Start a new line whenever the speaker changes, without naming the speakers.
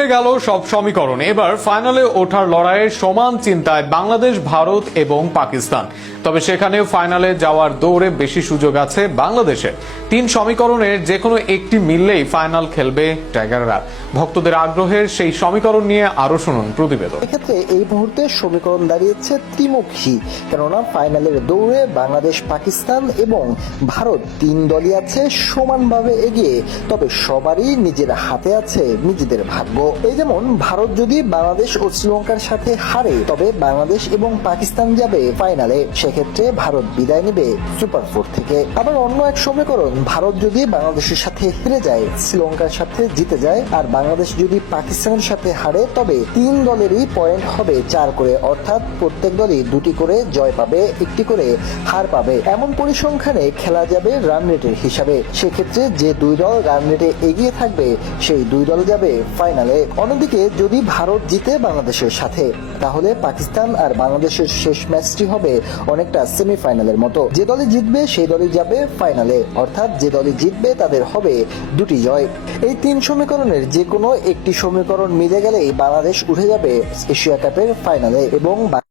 উল্টে গেল সব সমীকরণ। এবার ফাইনালে ওঠার লড়াইয়ের সমান চিন্তায় বাংলাদেশ, ভারত এবং পাকিস্তান। তবে সেখানেও ফাইনালে যাওয়ার দৌড়ে বেশি সুযোগ আছে বাংলাদেশের। তিন সমীকরণের যে কোনো একটি মিললেই ফাইনাল খেলবে টাইগাররা। ভক্তদের আগ্রহের সেই সমীকরণ নিয়ে আরও শুনুন প্রতিবেদন।
এক্ষেত্রে এই মুহূর্তে সমীকরণ দাঁড়িয়েছে ত্রিমুখী। কেননা ফাইনালের দৌড়ে বাংলাদেশ, পাকিস্তান এবং ভারত তিন দলই আছে সমানভাবে এগিয়ে। তবে সবারই নিজের হাতে আছে নিজেদের ভাগ্য। এই যেমন ভারত যদি বাংলাদেশ ও শ্রীলঙ্কার সাথে হারে, তবে বাংলাদেশ এবং পাকিস্তান যাবে ফাইনালে। সেক্ষেত্রে ভারত বিদায় নেবে সুপার ফোর থেকে। আবার অন্য এক সমীকরণ, ভারত যদি বাংলাদেশের সাথে হেরে যায়, শ্রীলঙ্কার সাথে জিতে যায়, আর বাংলাদেশ যদি পাকিস্তানের সাথে হারে, তবে তিন দলেরই পয়েন্ট হবে চার করে। অর্থাৎ প্রত্যেক দলই দুটি করে জয় পাবে, একটি করে হার পাবে। এমন পরিসংখ্যানে খেলা যাবে রান রেটের হিসাবে। সেক্ষেত্রে যে দুই দল রান রেটে এগিয়ে থাকবে, সেই দুই দল যাবে ফাইনালে অন্যদিকে, যদি ভারত জিতে বাংলাদেশের সাথে, তাহলে পাকিস্তান আর বাংলাদেশের শেষ ম্যাচটি হবে অনেকটা সেমিফাইনালের মতো। যে দলে জিতবে, সেই দলই যাবে ফাইনালে। অর্থাৎ যে দলে জিতবে, তাদের হবে দুটি জয়। এই তিন সমীকরণের যে কোনো একটি সমীকরণ মিলে গেলেই বাংলাদেশ উঠে যাবে এশিয়া কাপের ফাইনালে এবং